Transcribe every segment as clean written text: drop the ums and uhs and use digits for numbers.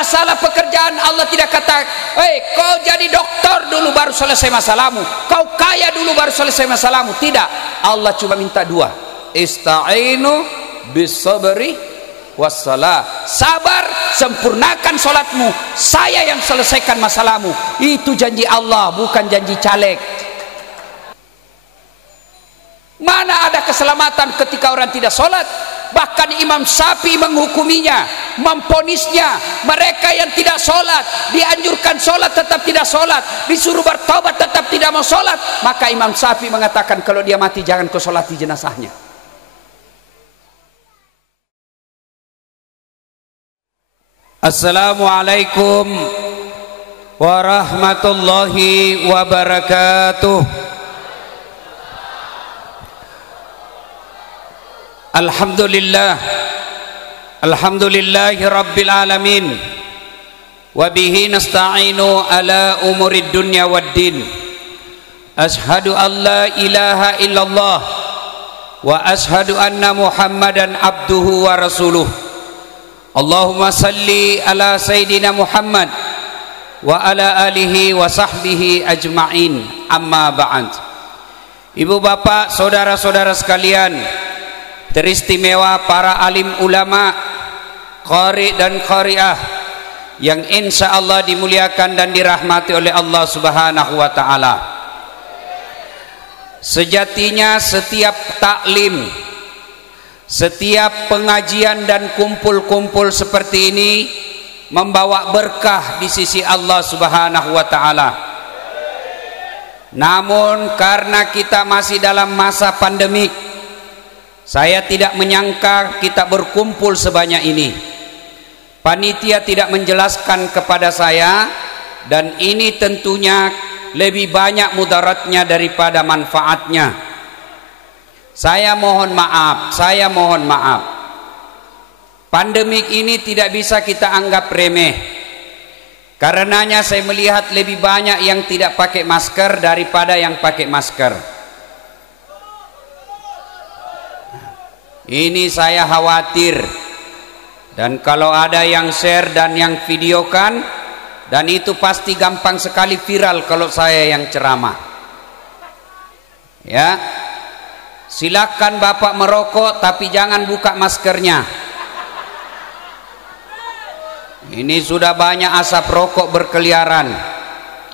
masalah pekerjaan Allah tidak kata, kau jadi dokter dulu baru selesai masalahmu, kau kaya dulu baru selesai masalahmu. Tidak. Allah cuma minta dua. Ista'inu bis-sabri was-salah. Sabar, sempurnakan salatmu, saya yang selesaikan masalahmu. Itu janji Allah, bukan janji caleg. Mana ada keselamatan ketika orang tidak sholat? Bahkan Imam Syafi'i menghukuminya, memponisnya. Mereka yang tidak sholat, dianjurkan sholat tetap tidak sholat, disuruh bertobat tetap tidak mau sholat. Maka Imam Syafi'i mengatakan, kalau dia mati jangan kau sholati jenazahnya. Assalamualaikum warahmatullahi wabarakatuh. Alhamdulillahi rabbil alamin, wa bihi nasta'inu ala umurid dunya waddin. Ashhadu an la ilaha illallah wa ashhadu anna Muhammadan abduhu wa rasuluh. Allahumma salli ala sayyidina Muhammad wa ala alihi wa sahbihi ajma'in. Amma ba'd. Ibu bapak, saudara-saudara sekalian, teristimewa para alim ulama, qari dan qariah yang insya Allah dimuliakan dan dirahmati oleh Allah Subhanahu wa ta'ala. Sejatinya setiap taklim, setiap pengajian dan kumpul-kumpul seperti ini membawa berkah di sisi Allah Subhanahu wa ta'ala. Namun karena kita masih dalam masa pandemik, saya tidak menyangka kita berkumpul sebanyak ini. Panitia tidak menjelaskan kepada saya, dan ini tentunya lebih banyak mudaratnya daripada manfaatnya. Saya mohon maaf. Pandemik ini tidak bisa kita anggap remeh. Karenanya saya melihat lebih banyak yang tidak pakai masker daripada yang pakai masker. Ini saya khawatir, dan kalau ada yang share dan yang videokan, dan itu pasti gampang sekali viral kalau saya yang ceramah. Ya, silakan Bapak merokok tapi jangan buka maskernya. Ini sudah banyak asap rokok berkeliaran.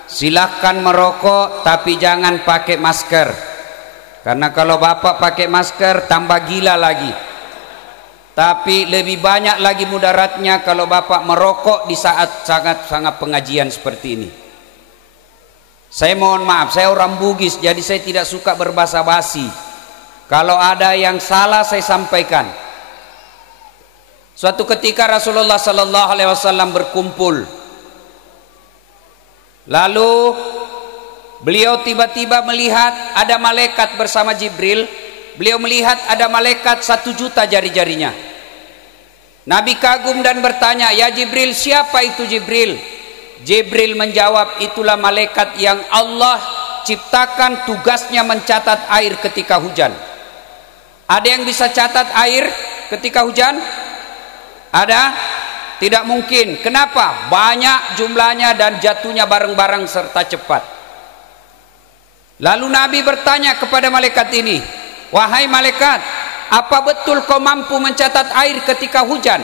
Silakan merokok tapi jangan pakai masker. Karena kalau Bapak pakai masker tambah gila lagi. Tapi lebih banyak lagi mudaratnya kalau Bapak merokok di saat sangat pengajian seperti ini. Saya mohon maaf, saya orang Bugis, jadi saya tidak suka berbasa-basi. Kalau ada yang salah saya sampaikan. Suatu ketika Rasulullah sallallahu alaihi wasallam berkumpul. Lalu beliau tiba-tiba melihat ada malaikat bersama Jibril. Beliau melihat ada malaikat 1 juta jari-jarinya. Nabi kagum dan bertanya, "Ya Jibril, siapa itu Jibril?" Jibril menjawab, "Itulah malaikat yang Allah ciptakan, tugasnya mencatat air ketika hujan." Ada yang bisa catat air ketika hujan? Ada? Tidak mungkin. Kenapa? Banyak jumlahnya dan jatuhnya bareng-bareng serta cepat. Lalu Nabi bertanya kepada malaikat ini, "Wahai malaikat, apa betul kau mampu mencatat air ketika hujan?"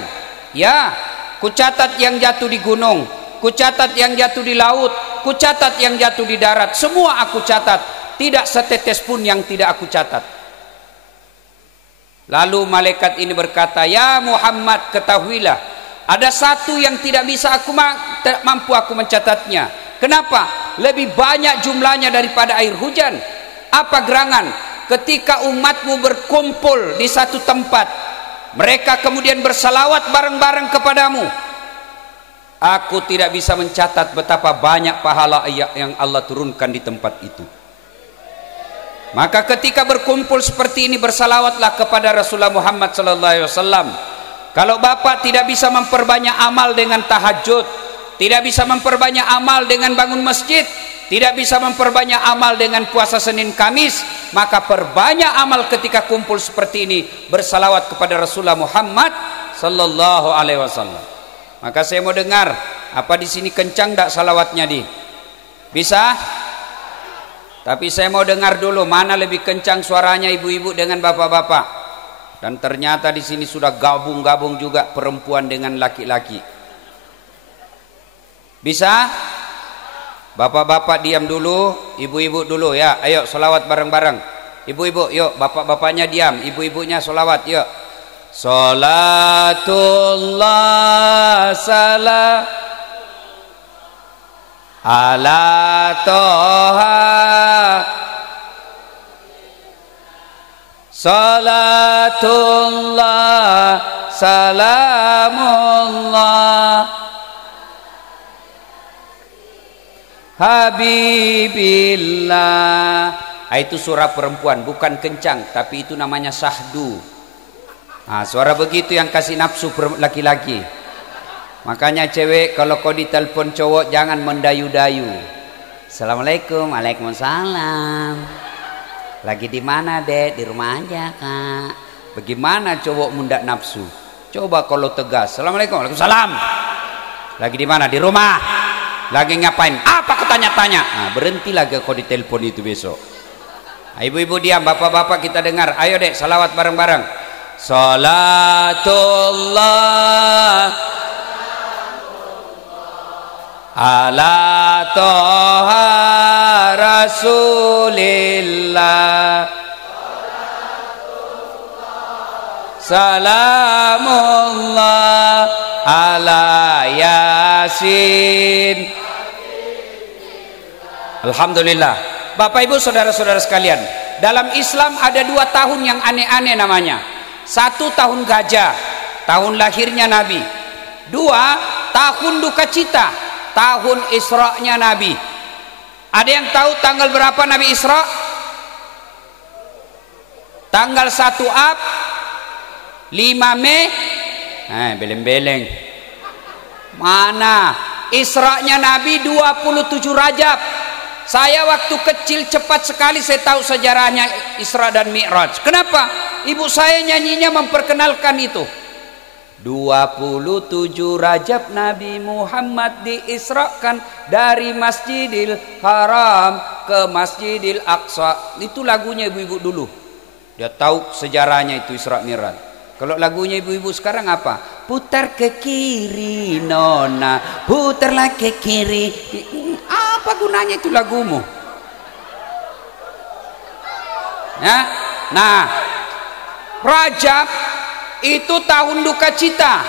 "Ya, kucatat yang jatuh di gunung, kucatat yang jatuh di laut, kucatat yang jatuh di darat, semua aku catat, tidak setetes pun yang tidak aku catat." Lalu malaikat ini berkata, "Ya Muhammad, ketahuilah, ada satu yang tidak bisa mampu aku mencatatnya." "Kenapa?" "Lebih banyak jumlahnya daripada air hujan." "Apa gerangan?" "Ketika umatmu berkumpul di satu tempat, mereka kemudian bersalawat bareng-bareng kepadamu, aku tidak bisa mencatat betapa banyak pahala yang Allah turunkan di tempat itu." Maka ketika berkumpul seperti ini, bersalawatlah kepada Rasulullah Muhammad sallallahu alaihi wasallam. Kalau Bapak tidak bisa memperbanyak amal dengan tahajud, tidak bisa memperbanyak amal dengan bangun masjid, tidak bisa memperbanyak amal dengan puasa Senin Kamis, maka perbanyak amal ketika kumpul seperti ini, bersalawat kepada Rasulullah Muhammad sallallahu alaihi wasallam. Maka saya mau dengar, apa di sini kencang enggak salawatnya di? Bisa? Tapi saya mau dengar dulu mana lebih kencang suaranya ibu-ibu dengan bapak-bapak. Dan ternyata di sini sudah gabung-gabung juga perempuan dengan laki-laki. Bisa? Bapak-bapak diam dulu, ibu-ibu dulu ya. Ayo salawat bareng-bareng. Ibu-ibu, yuk, bapak-bapaknya diam, ibu-ibunya salawat, yuk. Salatullah salam ala toha, salatullah salamullah habibillah. Itu suara perempuan, bukan kencang, tapi itu namanya sahdu. Nah, suara begitu yang kasih nafsu laki-laki. Makanya cewek kalau kau ditelepon cowok jangan mendayu-dayu. Assalamualaikum, waalaikumsalam. Lagi di mana dek? Di rumah aja kak. Bagaimana cowok mundak nafsu? Coba kalau tegas. Assalamualaikum, waalaikumsalam. Lagi di mana? Di rumah. Lagi ngapain? Apa kau tanya-tanya? Nah, berhentilah kau ditelepon itu besok. Nah, ibu-ibu diam, bapak-bapak kita dengar. Ayo dek, salawat bareng-bareng. Salatullah ala toha rasulillah, salamullah ala yasin. Alhamdulillah. Bapak ibu saudara-saudara sekalian, dalam Islam ada 2 tahun yang aneh-aneh namanya. 1 tahun gajah, tahun lahirnya Nabi. 2 tahun duka cita, tahun Isra-nya Nabi. Ada yang tahu tanggal berapa Nabi Isra? Tanggal 1 Ab, 5 Mei. Beleng-beleng. Mana? Isra-nya Nabi 27 Rajab. Saya waktu kecil cepat sekali saya tahu sejarahnya Isra dan Mi'raj. Kenapa? Ibu saya nyanyinya memperkenalkan itu. 27 Rajab Nabi Muhammad diisrakan dari Masjidil Haram ke Masjidil Aqsa. Itu lagunya ibu-ibu dulu. Dia tahu sejarahnya itu Isra Mi'raj. Kalau lagunya ibu-ibu sekarang apa? Putar ke kiri nona, putarlah ke kiri. Apa gunanya itu lagumu? Ya? Nah, Rajab itu tahun duka cita.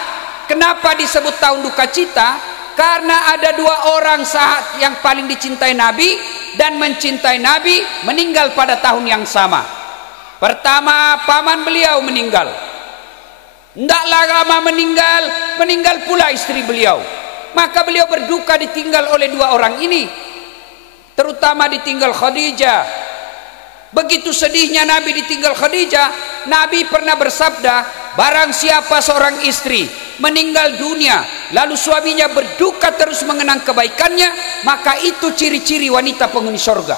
Kenapa disebut tahun duka cita? Karena ada 2 orang sahabat yang paling dicintai Nabi dan mencintai Nabi meninggal pada tahun yang sama. Pertama, paman beliau meninggal. Tidaklah lama meninggal pula istri beliau. Maka beliau berduka ditinggal oleh 2 orang ini. Terutama ditinggal Khadijah. Begitu sedihnya Nabi ditinggal Khadijah, Nabi pernah bersabda, barang siapa seorang istri meninggal dunia lalu suaminya berduka terus mengenang kebaikannya, maka itu ciri-ciri wanita penghuni surga.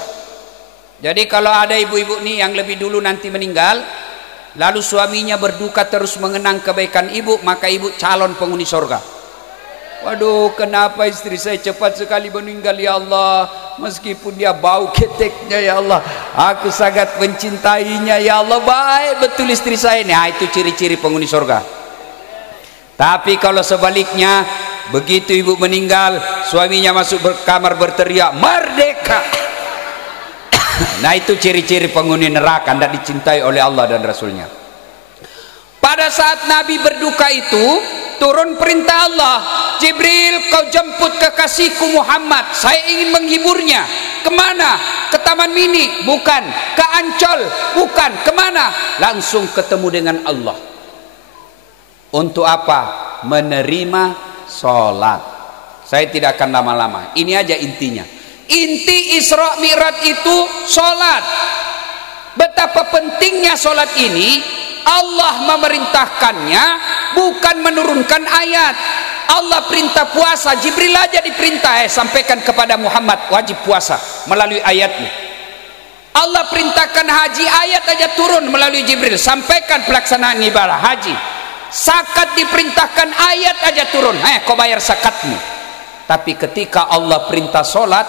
Jadi kalau ada ibu-ibu nih yang lebih dulu nanti meninggal lalu suaminya berduka terus mengenang kebaikan ibu, maka ibu calon penghuni surga. Waduh, kenapa istri saya cepat sekali meninggal ya Allah, meskipun dia bau keteknya ya Allah, aku sangat mencintainya ya Allah, baik betul istri saya ini. Nah, itu ciri-ciri penghuni surga. Tapi kalau sebaliknya, begitu ibu meninggal suaminya masuk kamar berteriak merdeka. Nah, itu ciri-ciri penghuni neraka, tidak dicintai oleh Allah dan Rasulnya. Pada saat Nabi berduka itu turun perintah Allah, Jibril, kau jemput kekasihku Muhammad, saya ingin menghiburnya. Kemana? Ke Taman Mini? Bukan. Ke Ancol? Bukan. Kemana? Langsung ketemu dengan Allah. Untuk apa? Menerima sholat. Saya tidak akan lama-lama, ini aja intinya. Inti Isra Mi'raj itu sholat. Betapa pentingnya sholat ini, Allah memerintahkannya, bukan menurunkan ayat. Allah perintah puasa, Jibril aja diperintah, sampaikan kepada Muhammad wajib puasa melalui ayatnya. Allah perintahkan haji, ayat aja turun melalui Jibril, sampaikan pelaksanaan ibadah haji. Zakat diperintahkan, ayat aja turun, kau bayar zakatmu. Tapi ketika Allah perintah solat,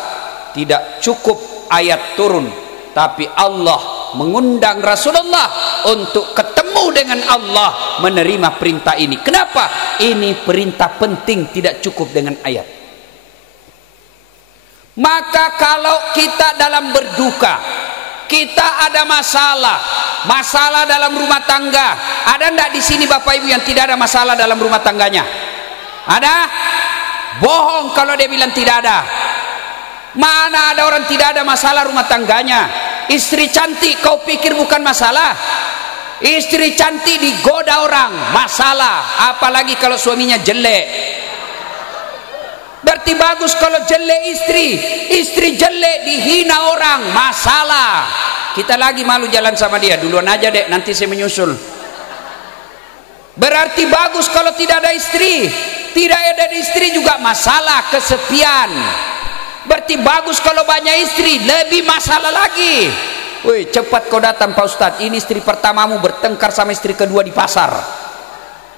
tidak cukup ayat turun, tapi Allah mengundang Rasulullah untuk ketemu dengan Allah, menerima perintah ini. Kenapa? Ini perintah penting, tidak cukup dengan ayat. Maka kalau kita dalam berduka, kita ada masalah dalam rumah tangga. Ada enggak di sini Bapak Ibu yang tidak ada masalah dalam rumah tangganya? Ada? Bohong kalau dia bilang tidak ada. Mana ada orang tidak ada masalah rumah tangganya? Istri cantik kau pikir bukan masalah? Istri cantik digoda orang, masalah. Apalagi kalau suaminya jelek. Berarti bagus kalau jelek istri jelek dihina orang, masalah. Kita lagi malu jalan sama dia, duluan aja dek, nanti saya menyusul. Berarti bagus kalau tidak ada istri. Tidak ada istri juga masalah, kesepian. Berarti bagus kalau banyak istri, lebih masalah lagi. Woi, cepat kau datang Pak Ustadz, ini istri pertamamu bertengkar sama istri kedua di pasar.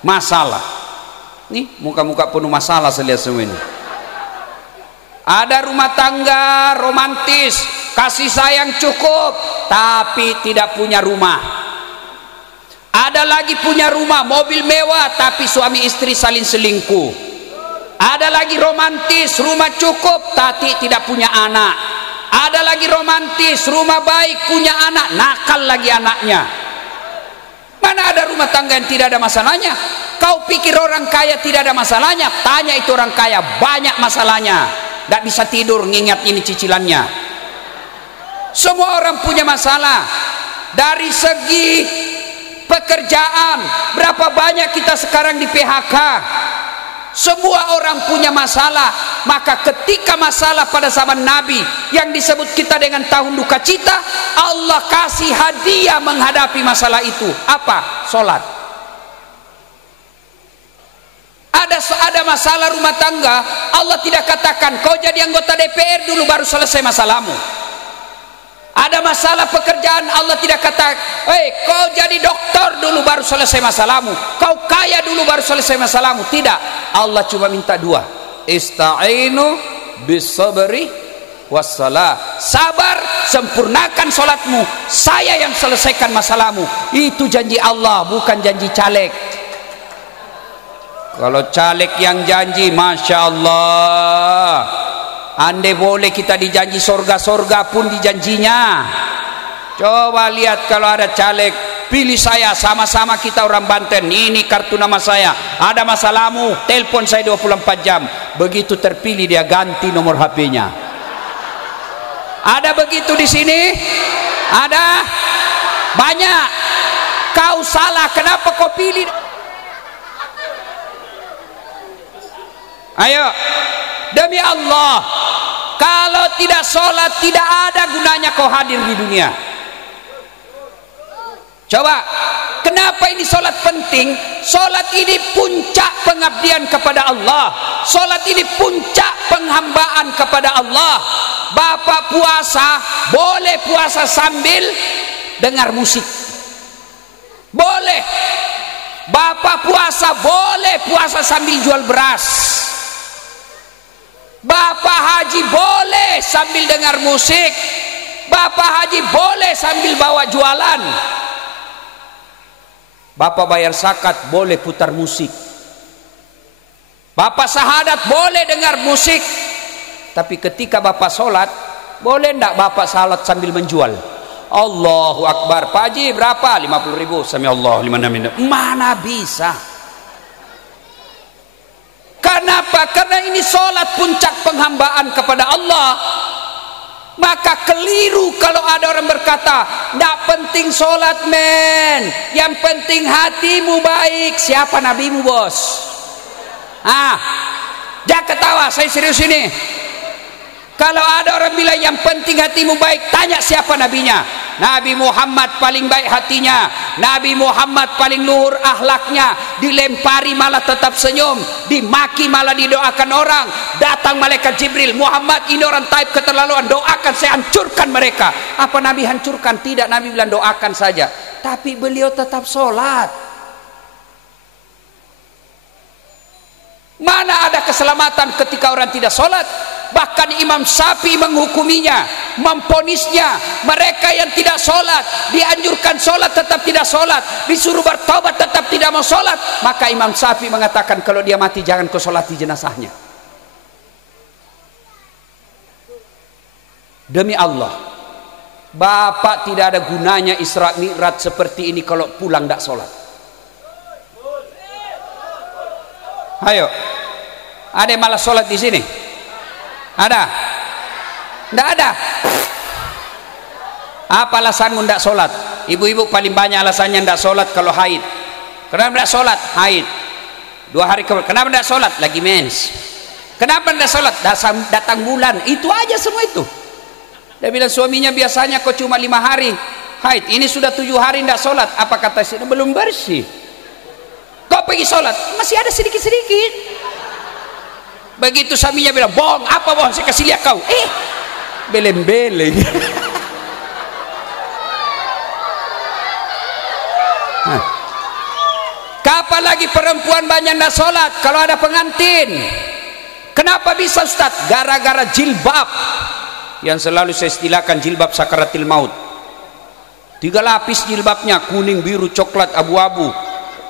Masalah. Nih, muka-muka penuh masalah saya lihat semua ini. Ada rumah tangga romantis, kasih sayang cukup, tapi tidak punya rumah. Ada lagi punya rumah, mobil mewah, tapi suami istri saling selingkuh. Ada lagi romantis, rumah cukup, tapi tidak punya anak. Ada lagi romantis, rumah baik, punya anak, nakal lagi anaknya. Mana ada rumah tangga yang tidak ada masalahnya? Kau pikir orang kaya tidak ada masalahnya? Tanya itu orang kaya, banyak masalahnya. Tidak bisa tidur ngingat ini cicilannya. Semua orang punya masalah. Dari segi pekerjaan, berapa banyak kita sekarang di PHK? Semua orang punya masalah. Maka ketika masalah pada zaman Nabi yang disebut kita dengan tahun duka cita, Allah kasih hadiah menghadapi masalah itu. Apa? Solat. Ada masalah rumah tangga, Allah tidak katakan kau jadi anggota DPR dulu baru selesai masalahmu. Ada masalah pekerjaan, Allah tidak kata, kau jadi dokter dulu baru selesai masalahmu, kau kaya dulu baru selesai masalahmu. Tidak, Allah cuma minta dua, ista'inu bisabri wassalah. Sabar, sempurnakan solatmu, saya yang selesaikan masalahmu. Itu janji Allah, bukan janji caleg. Kalau caleg yang janji, Masya Allah, andai boleh kita dijanji sorga-sorga pun dijanjinya. Coba lihat kalau ada caleg, pilih saya, sama-sama kita orang Banten, ini kartu nama saya, ada masalahmu, telepon saya 24 jam. Begitu terpilih dia ganti nomor HP-nya. Ada begitu di sini? Ada? Banyak. Kau salah, kenapa kau pilih? Ayo, demi Allah, kalau tidak sholat tidak ada gunanya kau hadir di dunia. Coba, kenapa ini sholat penting? Sholat ini puncak pengabdian kepada Allah. Sholat ini puncak penghambaan kepada Allah. Bapak puasa, boleh puasa sambil dengar musik. Boleh. Bapak puasa, boleh puasa sambil jual beras. Bapak haji boleh sambil dengar musik. Bapak haji boleh sambil bawa jualan. Bapak bayar zakat boleh putar musik. Bapak syahadat boleh dengar musik. Tapi ketika bapak sholat, boleh enggak bapak salat sambil menjual? Allahu Akbar, Pak Haji berapa? 50.000. Sami Allah liman hamidah. Mana bisa? Kenapa? Karena ini sholat puncak penghambaan kepada Allah. Maka keliru kalau ada orang berkata, tidak penting sholat men, yang penting hatimu baik. Siapa nabimu bos? Jangan ketawa, saya serius ini. Kalau ada orang bilang yang penting hatimu baik, tanya siapa nabinya. Nabi Muhammad paling baik hatinya, Nabi Muhammad paling luhur akhlaknya, dilempari malah tetap senyum, dimaki malah didoakan orang. Datang malaikat Jibril, Muhammad ini orang taib keterlaluan, doakan saya hancurkan mereka. Apa Nabi hancurkan? Tidak, Nabi bilang doakan saja. Tapi beliau tetap sholat. Mana ada keselamatan ketika orang tidak sholat? Bahkan Imam Syafi'i menghukuminya, memponisnya, mereka yang tidak sholat, dianjurkan sholat tetap tidak sholat, disuruh bertobat tetap tidak mau sholat. Maka Imam Syafi'i mengatakan kalau dia mati jangan kau sholati jenazahnya. Demi Allah, Bapak tidak ada gunanya Isra Mi'raj seperti ini kalau pulang tidak sholat. Ayo, ada yang malas sholat di sini? Ada? Tidak ada. Apa alasanmu tidak sholat? Ibu-ibu paling banyak alasannya tidak sholat kalau haid. Kenapa tidak sholat? Haid. 2 hari kemudian. Kenapa tidak sholat? Lagi mens. Kenapa tidak sholat? Datang bulan. Itu aja semua itu. Dia bilang suaminya biasanya kok cuma 5 hari haid. Ini sudah 7 hari tidak sholat. Apa kata istri? Belum bersih. Kau pergi sholat, masih ada sedikit-sedikit. Begitu suaminya bilang, bohong, apa bohong? Saya kasih lihat kau. Beleng-beleng. Kapan lagi perempuan banyak tidak sholat kalau ada pengantin? Kenapa bisa Ustaz? Gara-gara jilbab yang selalu saya istilahkan jilbab sakaratil maut. 3 lapis jilbabnya, kuning, biru, coklat, abu-abu.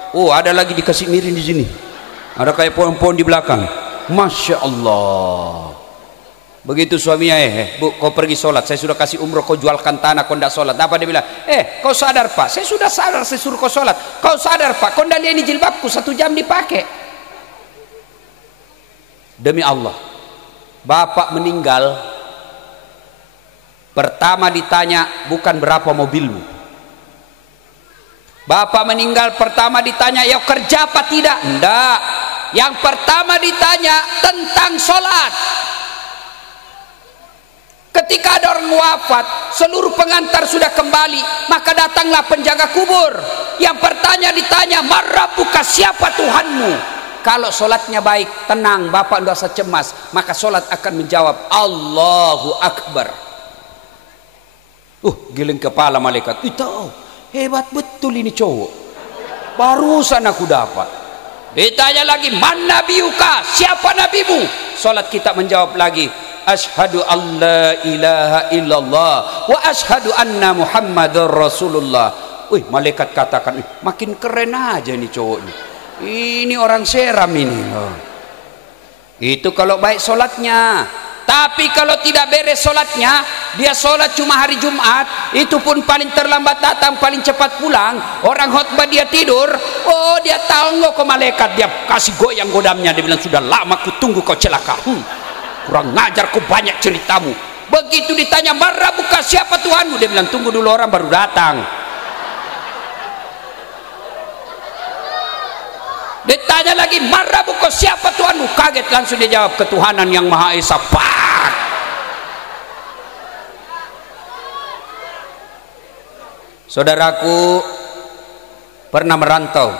Oh, ada lagi dikasih miring di sini. Ada kayak pohon-pohon di belakang. Masya Allah. Begitu suaminya, bu, kau pergi sholat. Saya sudah kasih umroh, kau jualkan tanah, kau tidak sholat. Apa dia bilang? Kau sadar Pak? Saya sudah sadar, saya suruh kau sholat. Kau sadar Pak? Kau tidak lihat ini jilbabku 1 jam dipakai. Demi Allah, Bapak meninggal, pertama ditanya bukan berapa mobilmu. Bapak meninggal pertama ditanya, ya kerja apa tidak? Enggak. Yang pertama ditanya tentang sholat. Ketika ada orang wafat, seluruh pengantar sudah kembali, maka datanglah penjaga kubur. Yang pertama ditanya, Marabbuka, siapa Tuhanmu? Kalau sholatnya baik, tenang, Bapak tidak usah cemas, maka sholat akan menjawab Allahu Akbar. Giling kepala malaikat. Itu hebat betul ini cowok. Barusan aku dapat. Ditanya lagi, man nabiyuka, siapa nabimu? Salat kita menjawab lagi, asyhadu alla ilaha illallah wa asyhadu anna muhammadar rasulullah. Malaikat katakan, makin keren aja ini cowok ini. Ini orang seram ini. Itu kalau baik solatnya. Tapi kalau tidak beres solatnya, dia solat cuma hari Jumat, itu pun paling terlambat datang, paling cepat pulang. Orang khutbah dia tidur, dia tangguh ke malaikat, dia kasih goyang godamnya. Dia bilang, sudah lama ku tunggu kau celaka. Kurang ngajar, kau banyak ceritamu. Begitu ditanya, Marabbuka, siapa Tuhanmu? Dia bilang, tunggu dulu, orang baru datang. Ditanya lagi, Marabbuka, siapa Tuhanmu? Kaget, langsung dia jawab, ketuhanan yang Maha Esa. Saudaraku pernah merantau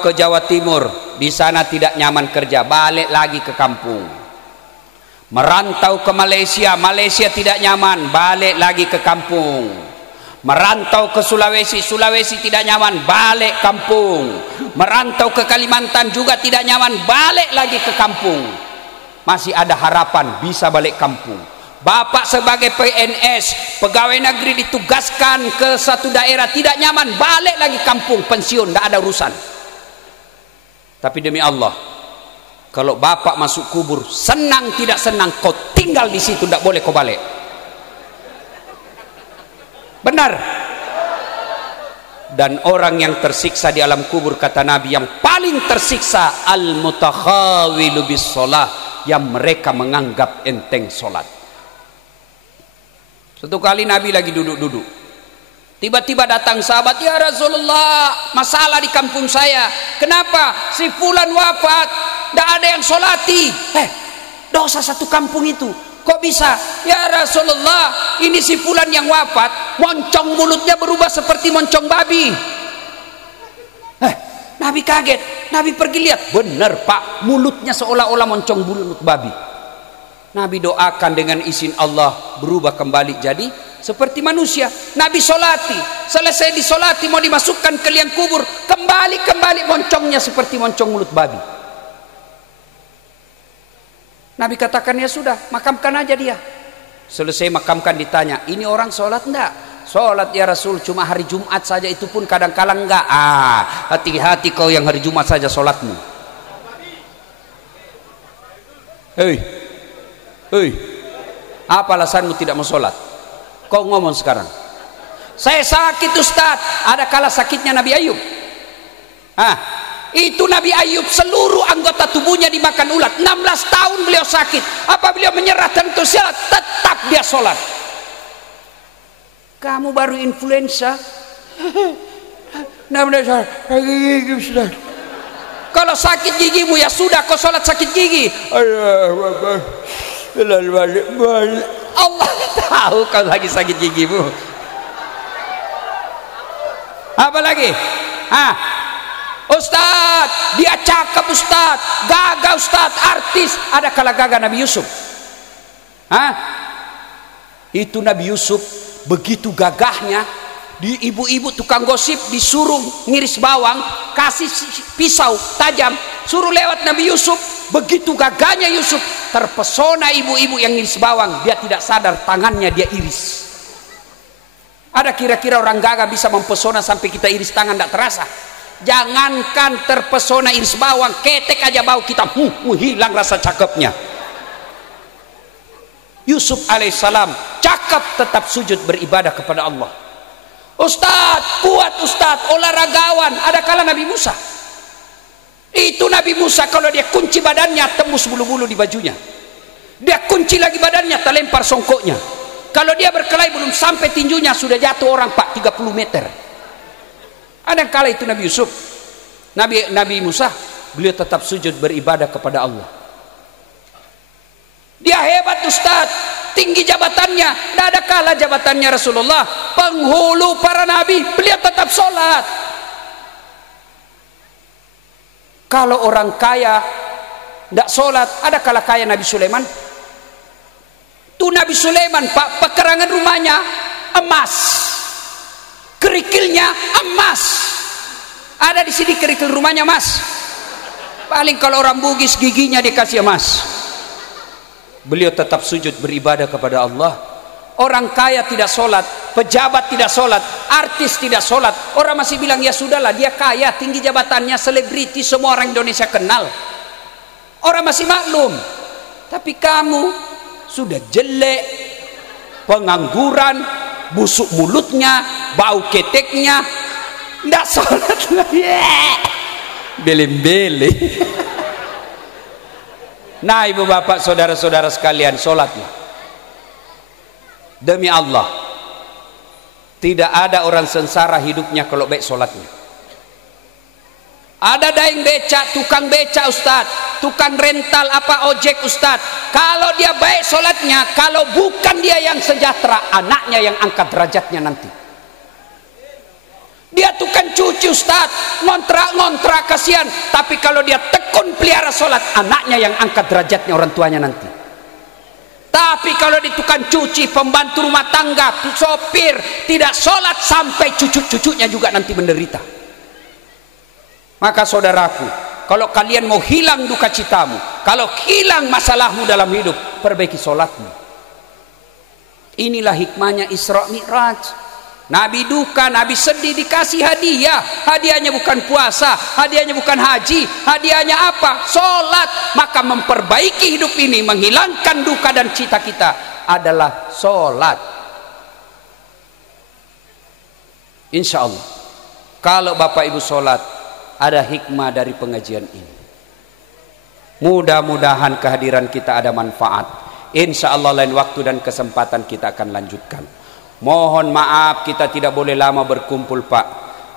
ke Jawa Timur, di sana tidak nyaman kerja, balik lagi ke kampung. Merantau ke Malaysia, Malaysia tidak nyaman, balik lagi ke kampung. Merantau ke Sulawesi, Sulawesi tidak nyaman, balik kampung. Merantau ke Kalimantan juga tidak nyaman, balik lagi ke kampung. Masih ada harapan bisa balik kampung. Bapak sebagai PNS, pegawai negeri, ditugaskan ke satu daerah, tidak nyaman, balik lagi kampung, pensiun, tidak ada urusan. Tapi demi Allah, kalau Bapak masuk kubur, senang tidak senang, kau tinggal di situ, tidak boleh kau balik. Benar. Dan orang yang tersiksa di alam kubur, kata Nabi, yang paling tersiksa al-mutakhawilu bis sholah, yang mereka menganggap enteng sholat. Suatu kali Nabi lagi duduk-duduk, tiba-tiba datang sahabat, ya Rasulullah, masalah di kampung saya. Kenapa? Si fulan wafat, tidak ada yang sholati. Dosa satu kampung itu. Kok bisa? Ya Rasulullah, ini si fulan yang wafat, moncong mulutnya berubah seperti moncong babi. Nabi kaget, Nabi pergi lihat, benar Pak, mulutnya seolah-olah moncong mulut babi. Nabi doakan dengan izin Allah, berubah kembali jadi seperti manusia. Nabi solati, selesai disolati mau dimasukkan ke liang kubur, kembali moncongnya seperti moncong mulut babi. Nabi katakan, ya sudah, makamkan aja dia. Selesai makamkan, ditanya, ini orang sholat enggak? Sholat ya Rasul, cuma hari Jumat saja, itu pun kadang-kala enggak. Hati-hati kau yang hari Jumat saja sholatmu. Hei, apa alasanmu tidak mau sholat? Kau ngomong sekarang. Saya sakit Ustaz. Ada kala sakitnya Nabi Ayub. Itu Nabi Ayub seluruh anggota tubuhnya dimakan ulat. 16 tahun beliau sakit. Apa beliau menyerah dan sholat? Tetap dia sholat. Kamu baru influenza. Kalau sakit gigimu ya sudah, kau sholat sakit gigi. Allah tahu kau lagi sakit gigimu. Apa lagi? Ustaz, dia cakep Ustaz, gagah Ustaz, artis. Ada kala gagah Nabi Yusuf. Itu Nabi Yusuf begitu gagahnya, di ibu-ibu tukang gosip disuruh ngiris bawang, kasih pisau tajam, suruh lewat Nabi Yusuf. Begitu gagahnya Yusuf, terpesona ibu-ibu yang ngiris bawang. Dia tidak sadar tangannya dia iris. Ada kira-kira orang gagah bisa mempesona sampai kita iris tangan tidak terasa? Jangankan terpesona iris bawang, ketek aja bau kita hilang rasa cakepnya. Yusuf alaihissalam cakep, tetap sujud beribadah kepada Allah. Ustaz, kuat Ustaz, olahragawan. Ada kala Nabi Musa. Itu Nabi Musa kalau dia kunci badannya tembus bulu-bulu di bajunya. Dia kunci lagi badannya, terlempar songkoknya. Kalau dia berkelahi belum sampai tinjunya sudah jatuh orang Pak 30 meter. Ada kala itu Nabi Yusuf. Nabi Musa, beliau tetap sujud beribadah kepada Allah. Dia hebat Ustaz, tinggi jabatannya. Tidak ada kala jabatannya Rasulullah penghulu para nabi, beliau tetap sholat. Kalau orang kaya tidak sholat, ada kala kaya Nabi Sulaiman. Tuh Nabi Sulaiman Pak, pekerangan rumahnya emas, kerikilnya emas. Ada di sini kerikil rumahnya emas. Paling kalau orang Bugis giginya dikasih emas. Beliau tetap sujud beribadah kepada Allah. Orang kaya tidak sholat, pejabat tidak sholat, artis tidak sholat. Orang masih bilang ya sudahlah, dia kaya, tinggi jabatannya, selebriti, semua orang Indonesia kenal. Orang masih maklum. Tapi kamu sudah jelek, pengangguran, busuk mulutnya, bau keteknya, tidak sholat lagi. Bele-bele. Nah ibu bapak saudara-saudara sekalian, sholatlah. Demi Allah, tidak ada orang sengsara hidupnya kalau baik sholatnya. Ada daeng becak, tukang becak Ustaz, tukang rental apa ojek Ustaz. Kalau dia baik sholatnya, kalau bukan dia yang sejahtera, anaknya yang angkat derajatnya nanti. Dia tukang cuci Ustaz, ngontrak kasihan. Tapi kalau dia tekun pelihara sholat, anaknya yang angkat derajatnya orang tuanya nanti. Tapi kalau di tukang cuci, pembantu rumah tangga, sopir, tidak sholat, sampai cucu-cucunya juga nanti menderita. Maka saudaraku, kalau kalian mau hilang duka citamu, kalau hilang masalahmu dalam hidup, perbaiki sholatmu. Inilah hikmahnya Isra Mi'raj. Nabi duka, Nabi sedih, dikasih hadiah. Hadiahnya bukan puasa, hadiahnya bukan haji, hadiahnya apa? Sholat. Maka memperbaiki hidup ini, menghilangkan duka dan cita kita adalah sholat. Insya Allah, kalau Bapak Ibu sholat, ada hikmah dari pengajian ini. Mudah-mudahan kehadiran kita ada manfaat. Insya Allah lain waktu dan kesempatan kita akan lanjutkan. Mohon maaf kita tidak boleh lama berkumpul Pak.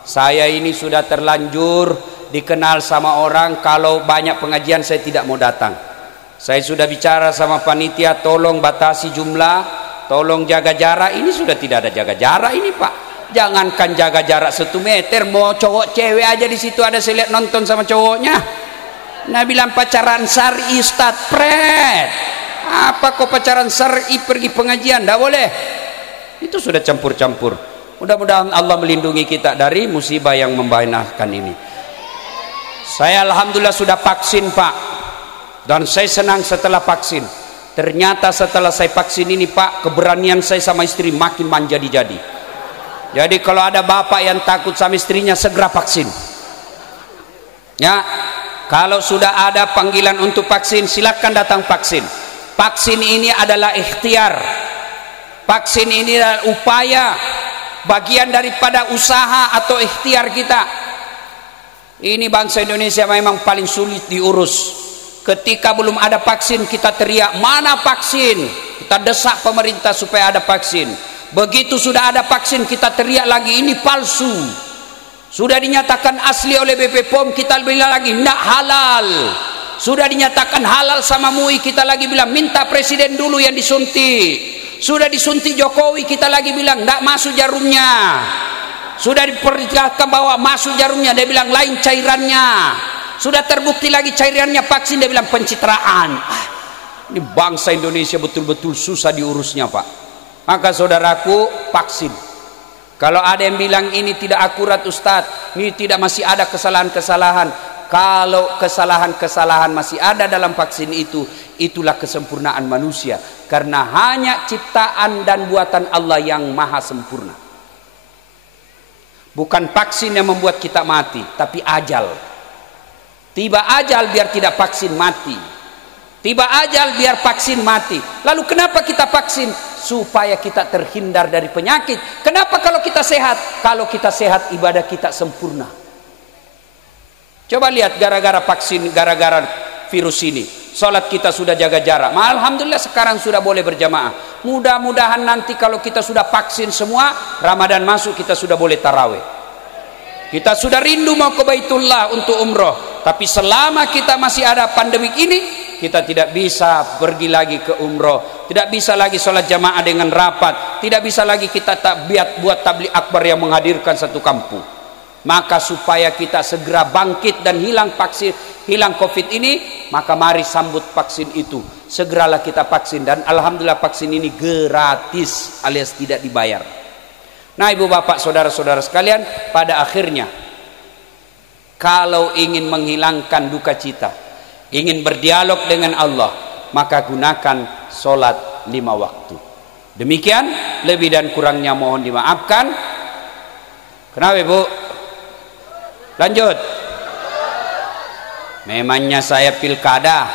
Saya ini sudah terlanjur dikenal sama orang, kalau banyak pengajian saya tidak mau datang. Saya sudah bicara sama panitia, tolong batasi jumlah, tolong jaga jarak. Ini sudah tidak ada jaga jarak ini Pak. Jangankan jaga jarak 1 meter, mau cowok cewek aja di situ ada, saya lihat nonton sama cowoknya. Nah bilang pacaran syar'i Ustaz, pret. Apa kok pacaran syar'i pergi pengajian? Tidak boleh. Itu sudah campur-campur. Mudah-mudahan Allah melindungi kita dari musibah yang membahayakan ini. Saya alhamdulillah sudah vaksin, Pak. Dan saya senang setelah vaksin. Ternyata setelah saya vaksin ini, Pak, keberanian saya sama istri makin menjadi-jadi. Jadi kalau ada bapak yang takut sama istrinya, segera vaksin. Ya, kalau sudah ada panggilan untuk vaksin, silakan datang vaksin. Vaksin ini adalah ikhtiar. Vaksin ini adalah upaya, bagian daripada usaha atau ikhtiar kita. Ini bangsa Indonesia memang paling sulit diurus. Ketika belum ada vaksin, kita teriak, mana vaksin? Kita desak pemerintah supaya ada vaksin. Begitu sudah ada vaksin, kita teriak lagi, ini palsu. Sudah dinyatakan asli oleh BP POM, kita bilang lagi, tidak halal. Sudah dinyatakan halal sama MUI, kita lagi bilang, minta presiden dulu yang disuntik. Sudah disuntik Jokowi, kita lagi bilang, tidak masuk jarumnya. Sudah diperlihatkan bahwa masuk jarumnya, dia bilang lain cairannya. Sudah terbukti lagi cairannya vaksin, dia bilang pencitraan. Ini bangsa Indonesia betul-betul susah diurusnya, Pak. Maka saudaraku, vaksin. Kalau ada yang bilang ini tidak akurat, Ustadz, ini tidak, masih ada kesalahan-kesalahan. Kalau kesalahan-kesalahan masih ada dalam vaksin itu, itulah kesempurnaan manusia. Karena hanya ciptaan dan buatan Allah yang maha sempurna. Bukan vaksin yang membuat kita mati, tapi ajal. Tiba ajal biar tidak vaksin mati. Tiba ajal biar vaksin mati. Lalu kenapa kita vaksin? Supaya kita terhindar dari penyakit. Kenapa kalau kita sehat? Kalau kita sehat, ibadah kita sempurna. Coba lihat, gara-gara vaksin, gara-gara virus ini, sholat kita sudah jaga jarak. Alhamdulillah sekarang sudah boleh berjamaah. Mudah-mudahan nanti kalau kita sudah vaksin semua, Ramadan masuk, kita sudah boleh tarawih. Kita sudah rindu mau ke Baitullah untuk umroh. Tapi selama kita masih ada pandemik ini, kita tidak bisa pergi lagi ke umroh, tidak bisa lagi sholat jamaah dengan rapat, tidak bisa lagi kita buat tabligh akbar yang menghadirkan satu kampung. Maka supaya kita segera bangkit dan hilang COVID ini, maka mari sambut vaksin itu. Segeralah kita vaksin, dan alhamdulillah vaksin ini gratis alias tidak dibayar. Nah, ibu bapak saudara-saudara sekalian, pada akhirnya kalau ingin menghilangkan duka cita, ingin berdialog dengan Allah, maka gunakan sholat 5 waktu. Demikian, lebih dan kurangnya mohon dimaafkan. Kenapa ibu? Lanjut. Memangnya saya pilkada.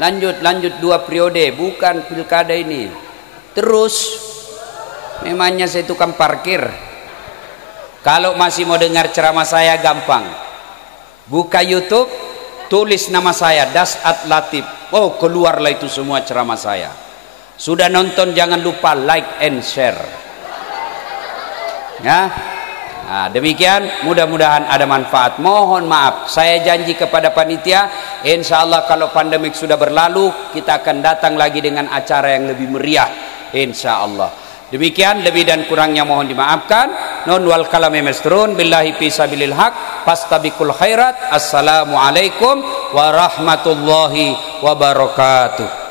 Lanjut 2 periode, bukan pilkada ini. Terus, memangnya saya tukang parkir. Kalau masih mau dengar ceramah saya, gampang. Buka YouTube, tulis nama saya, Dasat Latif. Oh, keluarlah itu semua ceramah saya. Sudah nonton, jangan lupa like and share. Ya. Nah, demikian, mudah-mudahan ada manfaat. Mohon maaf, saya janji kepada panitia, insya Allah kalau pandemik sudah berlalu, kita akan datang lagi dengan acara yang lebih meriah, insya Allah. Demikian, lebih dan kurangnya mohon dimaafkan. Nun wal kalami masrun billahi fi sabilil haq fastabiqul khairat. Assalamualaikum warahmatullahi wabarakatuh.